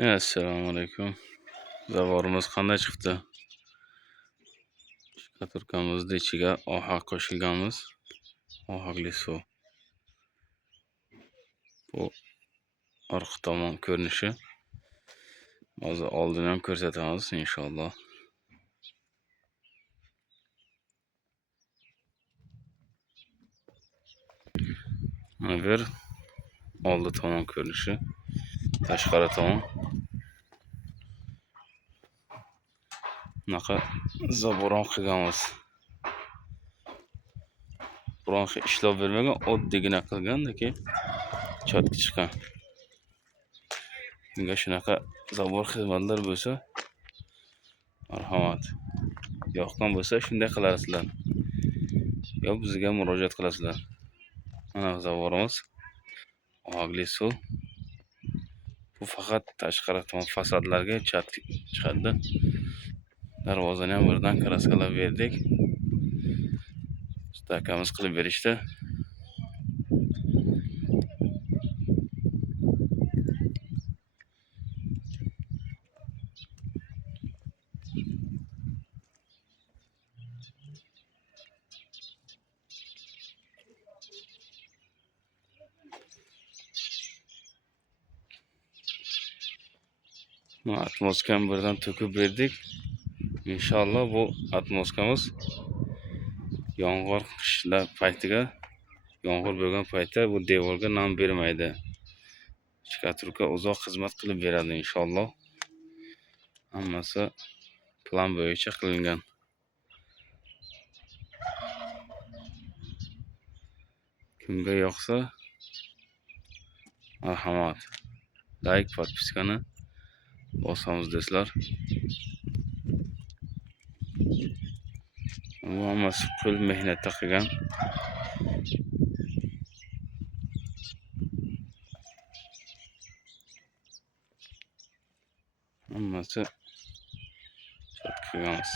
Assalomu alaykum. Zavorimiz qanday chiqdi? Shkaturkamizni ichiga ohak qo'shganmiz. Ohakli suv. Bu orqa tomon ko'rinishi. Hozir oldini ham ko'rsatamiz inshaalloh. Mana bu yer oldi tomon ko'rinishi. Tashqari tomon. Bunaqa zaboron qilganmiz. Bironchi ishlov bermagan, oddiygina qilgandaki chotki chiqqan. Bunga shunaqa zabor xizmatlar bo'lsa, marhamat. Yoqqan bo'lsa shunday qilasizlar. Yo bizga murojaat qilasizlar. Mana zavorimiz. Ohakli suv. Bu faqat tashqari tomon fasadlarga chotki chiqadi. Darvozani ham birdan kraskalab berdik. Ustakamiz qilib berishdi. Atmoskani birdan to'kib berdik. Inshaalloh bu atmoskamiz yomg'ir qishlar paytiga, yomg'ir bo'lgan paytda bu devorga nam bermaydi. Shkaturka uzoq xizmat qilib beradi inshaalloh. Hammasi plan bo'yicha qilingan. Kimga yoqsa marhamat. Like, podpiskani bosamiz do'stlar. Bu hammasi qo'l mehnatda qilgan. Hammasi qilganmiz.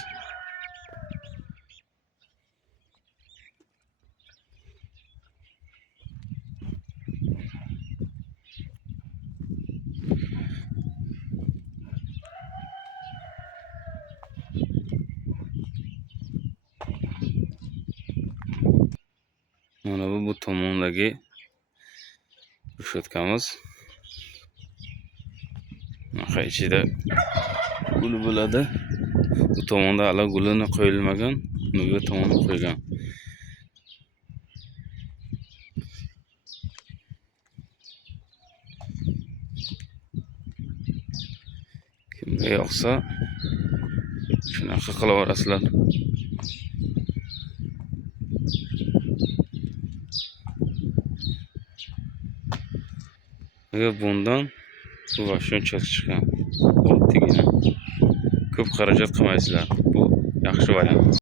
Mana bu tomondagi rushatkamiz. Bunaqa ichida guli bo'ladi. Bu tomonda hali gulini qo'yilmagan, bu tomonda qo'ygan. Kimga yoqsa shunaqa qilaverasizlar. Agar bundan bu shuncha chiqqan. Oddiygina. Ko'p xarajat qilmaysizlar. Bu yaxshi variant.